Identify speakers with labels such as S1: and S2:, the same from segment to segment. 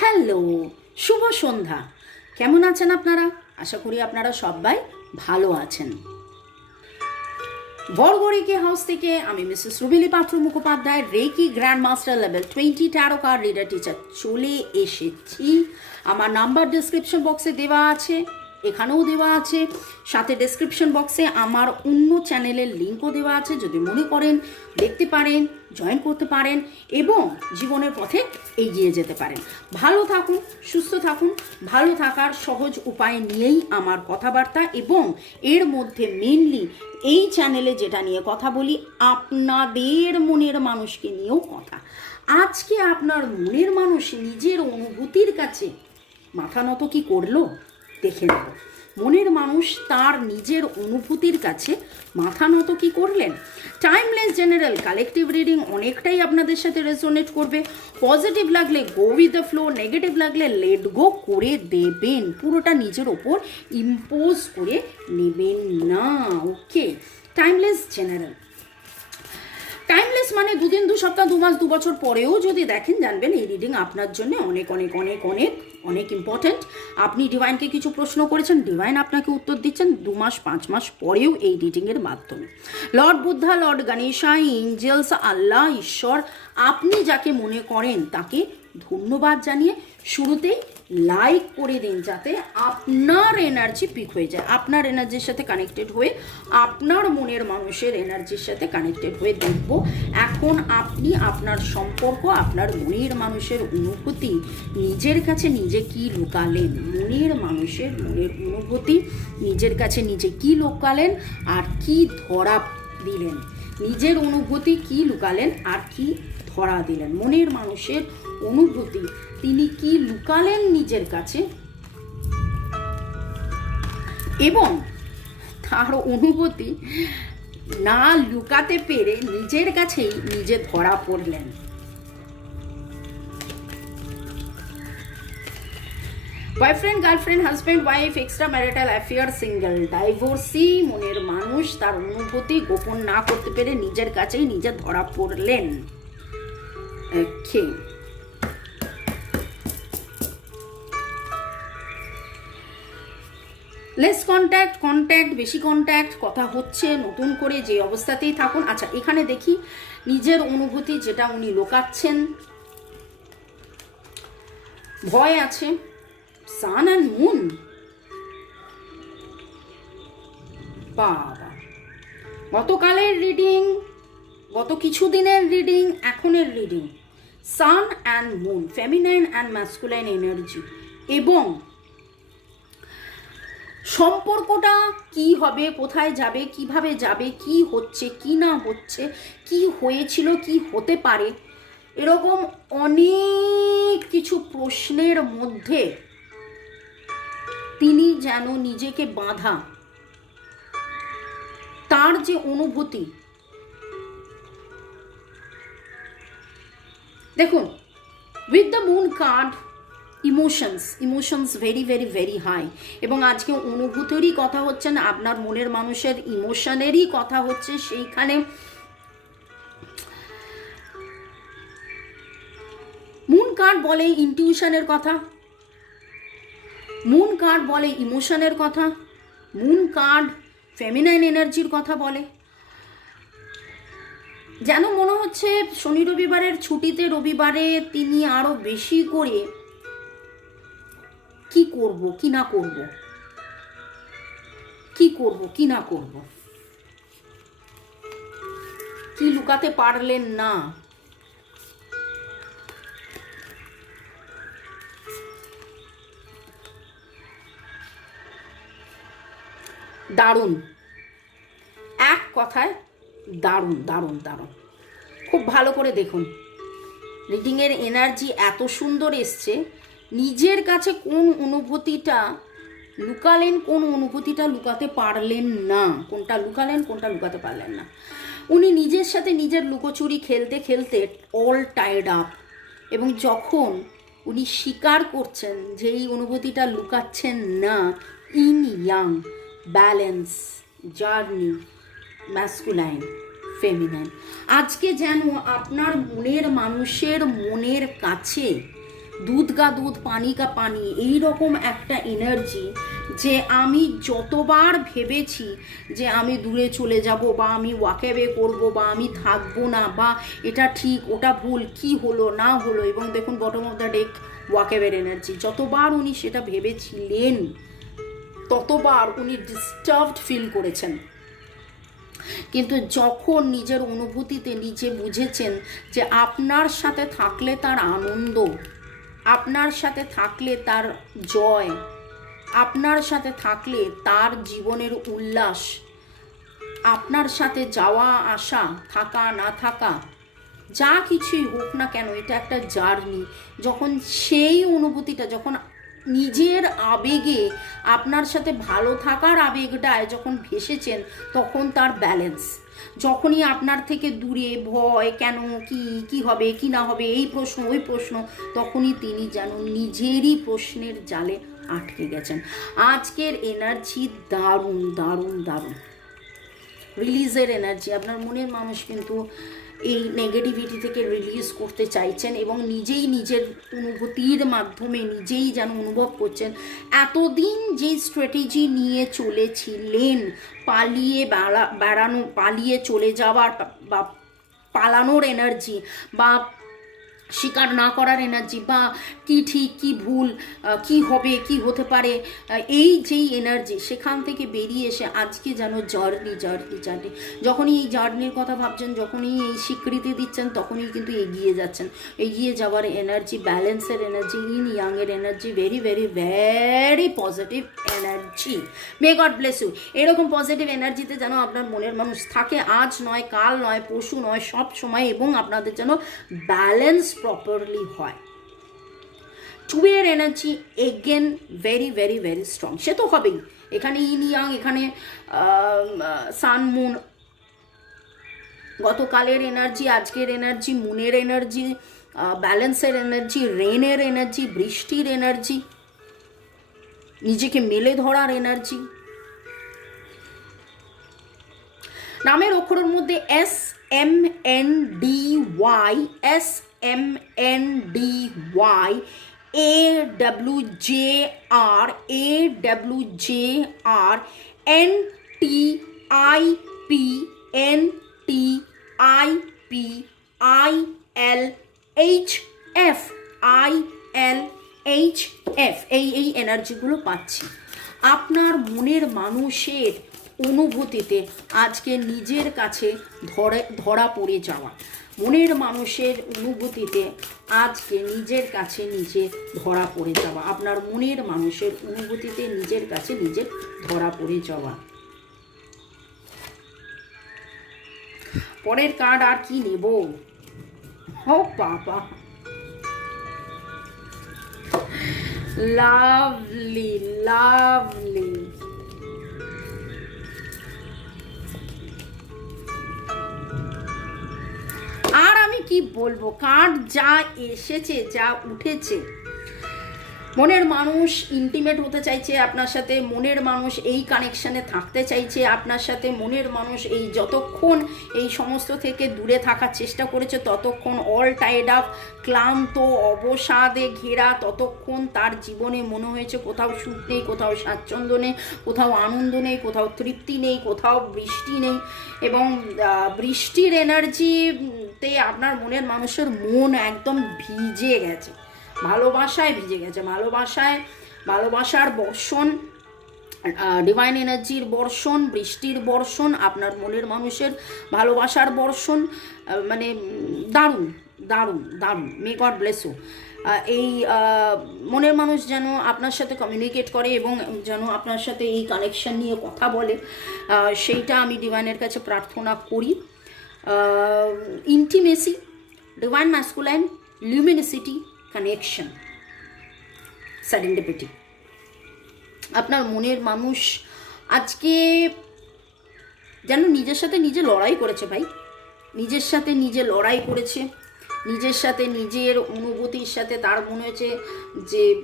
S1: Hello, শুভ সন্ধ্যা। কেমন আছেন আপনারা? আশা করি আপনারা সবাই ভালো আছেন। বড়গড়িকে হাউস থেকে আমি Mrs Rubili Patra Mukhopadhyay, reiki grand master level twenty tarot card reader teacher চলে এসেছি। আমার নাম্বার ডিসক্রিপশন বক্সে দেওয়া আছে, এখানেও দেওয়া আছে। সাথে ডেসক্রিপশন বক্সে আমার অন্য চ্যানেলের লিঙ্কও দেওয়া আছে, যদি মনে করেন দেখতে পারেন। জয়েন করতে পারেন এবং জীবনের পথে এগিয়ে যেতে পারেন। ভালো থাকুন, সুস্থ থাকুন, ভালো থাকার সহজ উপায় নিয়েই আমার কথাবার্তা এবং এর মধ্যে মেনলি এই চ্যানেলে যেটা নিয়ে কথা বলি, আপনাদের মনের মানুষকে নিয়েও কথা। আজকে আপনার মনের মানুষ নিজের অনুভূতির কাছে মাথা নত কি করল? দেখে নেব। মনের মানুষ তার নিজের অনুভূতির কাছে মাথা নত কি করলেন? টাইমলেস জেনারেল কালেকটিভ রিডিং অনেকটাই আপনাদের সাথে রেজোনেট করবে। পজিটিভ লাগলে go with the flow negative লাগলে লেট গো করে দেবেন। পুরোটা নিজের ওপর ইম্পোজ করে নেবেন না। ওকে টাইমলেস জেনারেল টাইমলেস মানে দুদিন, দু সপ্তাহ, দু মাস, দু বছর পরেও যদি দেখেন, জানবেন এই রিডিং আপনার জন্য অনেক অনেক অনেক অনেক অনেক ইম্পর্ট্যান্ট আপনি ডিভাইনকে কিছু প্রশ্ন করেছেন ডিভাইন আপনাকে উত্তর দিচ্ছেন দু মাস, পাঁচ মাস পরেও এই রিডিংয়ের মাধ্যমে। Lord Buddha Lord Ganesha angels Allah ঈশ্বর, আপনি যাকে মনে করেন তাকে ধন্যবাদ জানিয়ে শুরুতেই লাইক করে দিন যাতে আপনার এনার্জি পিক হয়ে যায়। আপনার এনার্জির সাথে কানেক্টেড হয়ে আপনার মনের মানুষের এনার্জির সাথে কানেক্টেড হয়ে দেখব। এখন আপনি আপনার সম্পর্ক, আপনার মনের মানুষের অনুভূতি, নিজের কাছে নিজে কি লুকালেন? মনের মানুষের মনের অনুভূতি, নিজের কাছে নিজে কি লুকালেন? আর কি ধরা দিলেন? নিজের অনুভূতি কি লুকালেন আর কি ধরা দিলেন? মনের মানুষের অনুভূতি, তিনি কি লুকালেন নিজের কাছে? এবং তার অনুভূতি না লুকাতে পেরে নিজের কাছেই নিজে ধরা পড়লেন। Boyfriend girlfriend husband wife extra marital affair single divorcee মনের মানুষ, তার অনুভূতি গোপন না করতে পেরে নিজের কাছেই নিজে ধরা পড়লেন. লেস কন্ট্যাক্ট কন্ট্যাক্ট বেশি কন্ট্যাক্ট কথা হচ্ছে, নতুন করে যে অবস্থাতেই থাকুন। আচ্ছা এখানে দেখি, নিজের অনুভূতি যেটা উনি লোকাচ্ছেন। ভয় আছে। সান অ্যান্ড মুন বাবা, গতকালের রিডিং গত কিছু দিনের রিডিং এখনের reading sun and moon feminine and masculine energy এবং সম্পর্কটা কি হবে, কোথায় যাবে, কীভাবে যাবে, কি হচ্ছে, কি না হচ্ছে, কি হয়েছিল, কি হতে পারে, এরকম অনেক কিছু প্রশ্নের মধ্যে তিনি যেন নিজেকে বাঁধা। তার যে অনুভূতি। দেখুন with the moon card emotions emotions very very very high এবং আজকে অনুভূতিরই কথা হচ্ছে না, আপনার মনের মানুষের ইমোশনেরই কথা হচ্ছে সেইখানে। মুন কার্ড বলে ইনটিউশনের কথা। মুন কার্ড বলে ইমোশনের কথা মুন কার্ড ফেমিনাইন এনার্জির কথা বলে। যেন মনে হচ্ছে শনি রবিবারের ছুটিতে রবিবারে তিনি আরও বেশি করে কি করব, কি না করব, কি করব, কি না করব। কি লুকাতে পারলেন না। দারুণ। এক কথায় দারুণ দারুণ দারুণ। খুব ভালো করে দেখুন। রিডিংয়ের এনার্জি এত সুন্দর এসছে। নিজের কাছে কোন অনুভূতিটা লুকালেন, কোন অনুভূতিটা লুকাতে পারলেন না। কোনটা লুকালেন, কোনটা লুকাতে পারলেন না। উনি নিজের সাথে নিজের লুকোচুরি খেলতে খেলতে অল টায়ার্ড আপ এবং যখন উনি স্বীকার করছেন যে এই অনুভূতিটা লুকাচ্ছেন না, yin yang balance journey masculine feminine আজকে যেন আপনার মনের মানুষের মনের কাছে দুধ গা দুধ, পানি কা পানি এই রকম একটা এনার্জি যে আমি যতবার ভেবেছি যে আমি দূরে চলে যাব বা আমি ওয়াকেবে করব বা আমি থাকব না বা এটা ঠিক, ওটা ভুল, কি হলো, না হলো এবং দেখুন বটম অফ দ্য ডেক ওয়াকেবের এনার্জি যতবার উনি সেটা ভেবেছিলেন ততবার উনি ডিস্টার্বড ফিল করেছেন। কিন্তু যখন নিজের অনুভূতিতে নিজে বুঝেছেন যে আপনার সাথে থাকলে তার আনন্দ, আপনার সাথে থাকলে তার জয়, আপনার সাথে থাকলে তার জীবনের উল্লাস, আপনার সাথে যাওয়া, আসা, থাকা, না থাকা, যা কিছুই হোক না কেন, এটা একটা জার্নি। যখন সেই অনুভূতিটা, যখন নিজের আবেগে, আপনার সাথে ভালো থাকার আবেগটায় যখন ভেসেছেন, তখন তার ব্যালেন্স যখনই আপনার থেকে দূরে ভয়, কেন, কি কি হবে, কি না হবে, এই প্রশ্ন, ওই প্রশ্ন, তখনই তিনি যেন নিজেরই প্রশ্নের জালে আটকে গেছেন। আজকের এনার্জি দারুণ দারুণ দারুণ। রিলিজের এনার্জি আপনার মনের মানুষ কিন্তু এই নেগেটিভিটি থেকে রিলিজ করতে চাইছেন এবং নিজেই নিজের অনুভূতির মাধ্যমে নিজেই যেন অনুভব করছেন, এতদিন যে স্ট্র্যাটেজি নিয়ে চলেছিলেন, পালিয়ে বেড়া, বেড়ানো, পালিয়ে চলে যাওয়ার বা পালানোর এনার্জি বা স্বীকার না করার এনার্জি বা কি ঠিক, কি ভুল কি হবে, কি হতে পারে এই যেই এনার্জি সেখান থেকে বেরিয়ে এসে আজকে যেন জার্নি জার্নি জার্নি। যখনই এই জার্নির কথা ভাবছেন, যখনই এই স্বীকৃতি দিচ্ছেন, তখনই কিন্তু এগিয়ে যাচ্ছেন। এগিয়ে যাওয়ার এনার্জি, ব্যালেন্সের energy yin ইয়াংয়ের energy very very very positive energy may God bless you এরকম পজিটিভ এনার্জিতে যেন আপনার মনের মানুষ থাকে, আজ নয়, কাল নয় পশু নয়, সব সময় এবং আপনাদের যেন ব্যালেন্স প্রপারলি হয়। টুয়ের energy again very very very strong সে তো হবেই। এখানে ইন ইয়াং এখানে সান মুন গতকালের এনার্জি আজকের এনার্জি মুনের এনার্জি ব্যালেন্সের এনার্জি রেনের এনার্জি বৃষ্টির এনার্জি নিজেকে মেলে ধরার এনার্জি নামের অক্ষরের মধ্যে S M N D Y S M N D Y A W J R A W J R N T I P N T I P I L H F I L H F এই এই এনার্জিগুলো পাচ্ছি। আপনার মনের মানুষের অনুভূতিতে আজকে নিজের কাছে ধরে, ধরা পড়ে যাওয়া। মনের মানুষের অনুভূতিতে আজকে নিজের কাছে নিজে ধরা পড়ে যাওয়া। আপনার মনের মানুষের অনুভূতিতে নিজের কাছে নিজে ধরা পড়ে যাওয়া। পরের কার্ড আর কি নেব? ও বাবা। Lovely lovely. কি বলব? কার্ড যা এসেছে, যা উঠেছে। মনের মানুষ ইন্টিমেট হতে চাইছে আপনার সাথে, মনের মানুষ এই কানেকশানে থাকতে চাইছে আপনার সাথে, মনের মানুষ এই যতক্ষণ এই সমস্ত থেকে দূরে থাকার চেষ্টা করেছে, ততক্ষণ অল টাইড আপ ক্লান্ত, অবসাদে ঘেরা, ততক্ষণ তার জীবনে মনে হয়েছে কোথাও সুখ নেই, কোথাও স্বাচ্ছন্দ্য নেই, কোথাও আনন্দ নেই, কোথাও তৃপ্তি নেই, কোথাও বৃষ্টি নেই এবং বৃষ্টির বৃষ্টির এনার্জিতে আপনার মনের মানুষের মন একদম ভিজে গেছে। ভালোবাসায় ভিজে গেছে। ভালোবাসায়, ভালোবাসার বর্ষণ ডিভাইন এনার্জির বর্ষণ, বৃষ্টির বর্ষণ, আপনার মনের মানুষের ভালোবাসার বর্ষণ মানে দারুণ দারুণ দারুণ। মে গড ব্লেস ইউ এই মনের মানুষ যেন আপনার সাথে কমিউনিকেট করে এবং যেন আপনার সাথে এই কানেকশন নিয়ে কথা বলে সেইটা আমি ডিভাইনের কাছে প্রার্থনা করি। Intimacy divine masculine luminosity connection serendipity আপনার মনের মানুষ আজকে যেন নিজের সাথে নিজে লড়াই করেছে ভাই। নিজের সাথে নিজে লড়াই করেছে। নিজের সাথে নিজের অনুভূতির সাথে তার মনে হয়েছে যে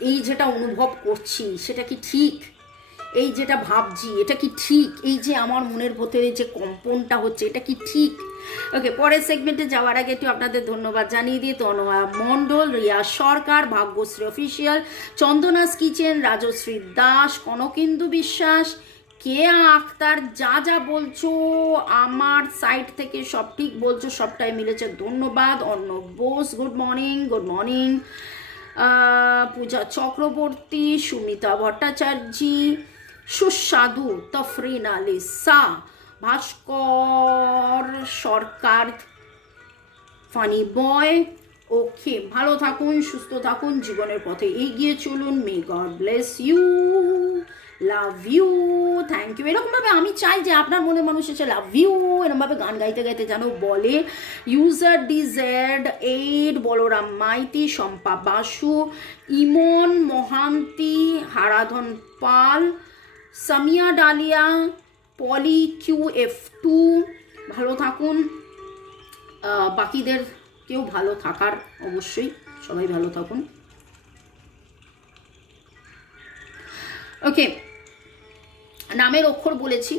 S1: এই যেটা অনুভব করছি, সেটা কি ঠিক? এই যেটা ভাবছি, এটা কি ঠিক? এই যে আমার মনের ভেতরে যে কম্পনটা হচ্ছে, এটা কি ঠিক? ওকে পরের সেগমেন্টে যাওয়ার আগে একটু আপনাদের ধন্যবাদ জানিয়ে দিই। Tanoya Mondal, Riya Sarkar, Bhagyashree official Chandanas kitchen, Rajashree Das, Konkindu Biswas. কেয়া আক্তার যা যা বলছো, আমার সাইট থেকে সব ঠিক বলছো, সবটাই মিলেছে। ধন্যবাদ, Arnab Bose good morning good morning Puja Chakraborty, Sumita Bhattacharjee সুস্বাদু তফরিন আলী সা ভাস্কর সরকার, ফানি বয়। ওকে, ভালো থাকুন, সুস্থ থাকুন, জীবনের পথে এগিয়ে চলুন। May God bless you love you thank you এরকমভাবে আমি চাই যে আপনার মনে মানুষ এসে লাভ ইউ এরকমভাবে গান গাইতে গাইতে যেন বলে। User DZ aid Balaram Maity Shampa Basu Imon Mahanti Haradhan Pal Samia Dalia Poli Q F two ভালো থাকুন। বাকিদের কেউ ভালো থাকার অবশ্যই সবাই ভালো থাকুন। ওকে নামের অক্ষর বলেছি।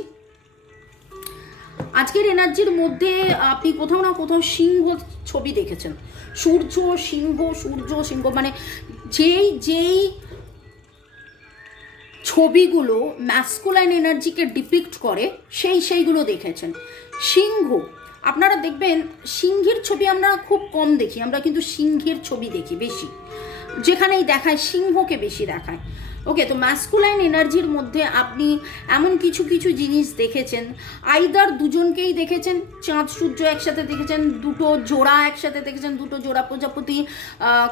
S1: আজকের এনার্জির মধ্যে আপনি কোথাও না কোথাও সিংহ ছবি দেখেছেন। সূর্য, সিংহ সূর্য, সিংহ মানে যেই যেই ছবিগুলো ম্যাসকুলাইন এনার্জিকে ডিপিক্ট করে, সেই সেইগুলো দেখেছেন। সিংহ, আপনারা দেখবেন সিংহের ছবি আমরা খুব কম দেখি, আমরা কিন্তু সিংহের ছবি দেখি বেশি। যেখানেই দেখায়, সিংহকে বেশি দেখায়। ওকে তো ম্যাসকুলাইন এনার্জির মধ্যে আপনি এমন কিছু কিছু জিনিস দেখেছেন? আইদার দুজনকেই দেখেছেন, চাঁদ সূর্য একসাথে দেখেছেন, দুটো জোড়া একসাথে দেখেছেন, দুটো জোড়া প্রজাপতি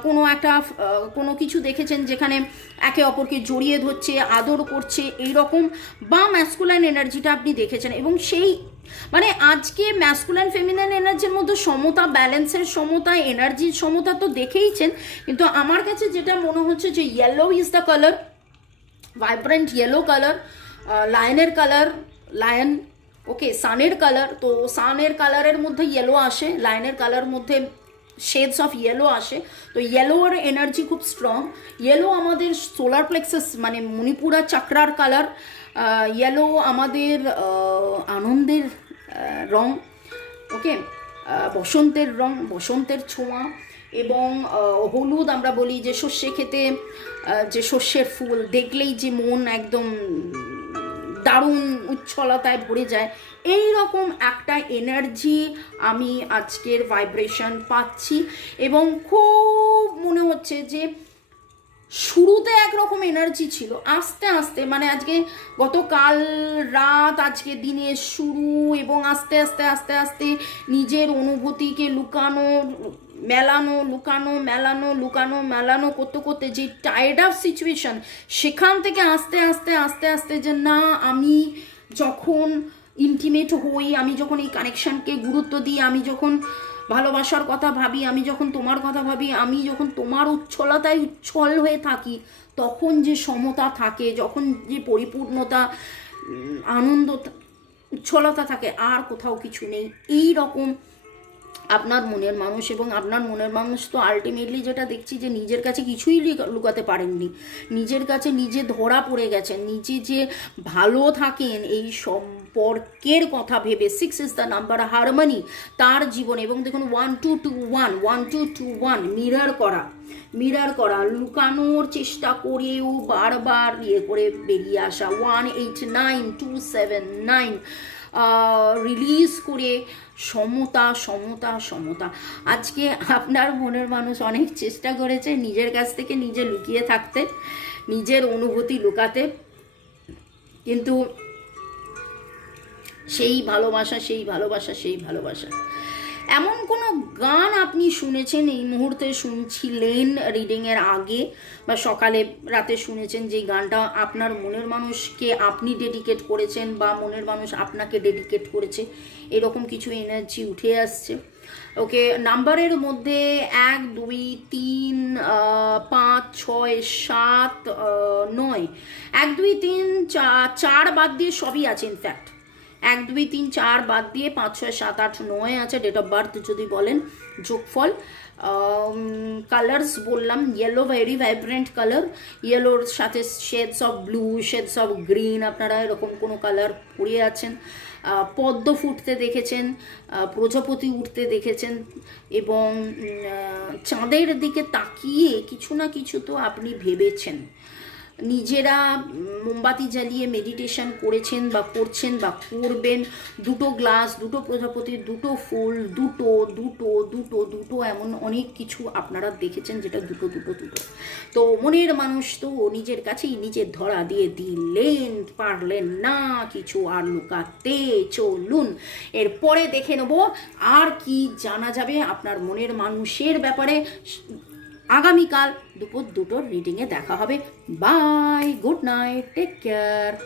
S1: কোনো একটা কোনো কিছু দেখেছেন যেখানে একে অপরকে জড়িয়ে ধরছে, আদর করছে এই রকম বা ম্যাসকুলাইন এনার্জিটা আপনি দেখেছেন এবং সেই মানে আজকে ম্যাসকুলাইন ফেমিনাইন এনার্জির মধ্যে সমতা ব্যালেন্সের সমতা এনার্জির সমতা তো দেখেইছেন, কিন্তু আমার কাছে যেটা মনে হচ্ছে যে yellow is the colour vibrant yellow colour লায়নের colour lion okay সানের কালার তো সানের কালারের মধ্যে ইয়েলো আসে লায়নের কালার মধ্যে শেডস অফ ইয়েলো আসে তো ইয়েলোর এনার্জি খুব স্ট্রং ইয়েলো আমাদের সোলার প্লেক্সাস মানে মণিপুরা চাকরার কালার ইয়েলো আমাদের আহ, আনন্দের আহ, রং ওকে বসন্তের রং বসন্তের ছোঁয়া এবং হলুদ আমরা বলি যে সর্ষে খেতে যে সর্ষের ফুল, দেখলেই যে মন একদম দারুণ উচ্ছলতায় ভরে যায়। এই রকম একটা এনার্জি আমি আজকের ভাইব্রেশন পাচ্ছি এবং খুব মনে হচ্ছে যে শুরুতে একরকম এনার্জি ছিল। আস্তে আস্তে মানে আজকে গতকাল রাত আজকে দিনের শুরু এবং আস্তে আস্তে আস্তে আস্তে নিজের অনুভূতিকে লুকানো মেলানো, লুকানো মেলানো লুকানো, মেলানো করতে করতে যে টায়ার্ড অফ সিচুয়েশন সেখান থেকে আস্তে আস্তে আস্তে আস্তে যে না, আমি যখন ইন্টিমেট হই, আমি যখন এই কানেকশানকে গুরুত্ব দিই, আমি যখন ভালোবাসার কথা ভাবি, আমি যখন তোমার কথা ভাবি, আমি যখন তোমার উচ্ছলতায় উচ্ছল হয়ে থাকি, তখন যে সমতা থাকে, যখন যে পরিপূর্ণতা আনন্দ উচ্ছলতা থাকে, আর কোথাও কিছু নেই। এই রকম আপনার মনের মানুষ এবং আপনার মনের মানুষ তো আলটিমেটলি যেটা দেখছি যে নিজের কাছে কিছুই লুকা- লুকাতে পারেননি। নিজের কাছে নিজে ধরা পড়ে গেছেন, নিজে যে ভালো থাকেন এই সম্পর্কের কথা ভেবে। Six is the number harmony তার জীবন এবং দেখুন one two two one one two two one mirror করা মিরার করা, লুকানোর চেষ্টা করেও বারবার ইয়ে করে বেরিয়ে আসা। One eight nine two seven nine release করে সমতা সমতা সমতা। আজকে আপনার মনের মানুষ অনেক চেষ্টা করেছে নিজের কাছ থেকে নিজে লুকিয়ে থাকতে, নিজের অনুভূতি লুকাতে। কিন্তু সেই ভালোবাসা সেই ভালোবাসা সেই ভালোবাসা। এমন কোনো গান আপনি শুনেছেন? এই মুহূর্তে শুনছিলেন রিডিংয়ের আগে বা সকালে রাতে শুনেছেন যে গানটা আপনার মনের মানুষকে আপনি ডেডিকেট করেছেন বা মনের মানুষ আপনাকে ডেডিকেট করেছে? এরকম কিছু এনার্জি উঠে আসছে। ওকে, নাম্বারের মধ্যে এক, দুই, তিন পাঁচ, ছয়, সাত নয়। এক, দুই, তিন চার বাদ দিয়ে সবই আছে ইনফ্যাক্ট এক, দুই, তিন, চার বাদ দিয়ে পাঁচ, ছয়, সাত, আট, নয় আছে ডেট অফ বার্থ যদি বলেন, যোগফল। কালার্স বললাম ইয়েলো ভেরি ভাইব্রেন্ট কালার ইয়েলোর সাথে shades of blue shades of green আপনারা এরকম কোনো কালার পরে আছেন। পদ্ম ফুটতে দেখেছেন প্রজাপতি উঠতে দেখেছেন এবং চাঁদের দিকে তাকিয়ে কিছু না কিছু তো আপনি ভেবেছেন। নিজেরা মোমবাতি জ্বালিয়ে মেডিটেশন করেছেন বা করছেন বা করবেন দুটো গ্লাস দুটো প্রজাপতির দুটো ফুল, দুটো দুটো দুটো দুটো এমন অনেক কিছু আপনারা দেখেছেন যেটা দুটো দুটো দুটো। তো মনের মানুষ তো নিজের কাছেই নিজের ধরা দিয়ে দিলেন, পারলেন না কিছু আর লুকাতে চলুন। এরপরে দেখে নেব আর কি জানা যাবে আপনার মনের মানুষের ব্যাপারে। আগামীকাল দুপুর দুটোর রিডিংয়ে দেখা হবে। Bye good night take care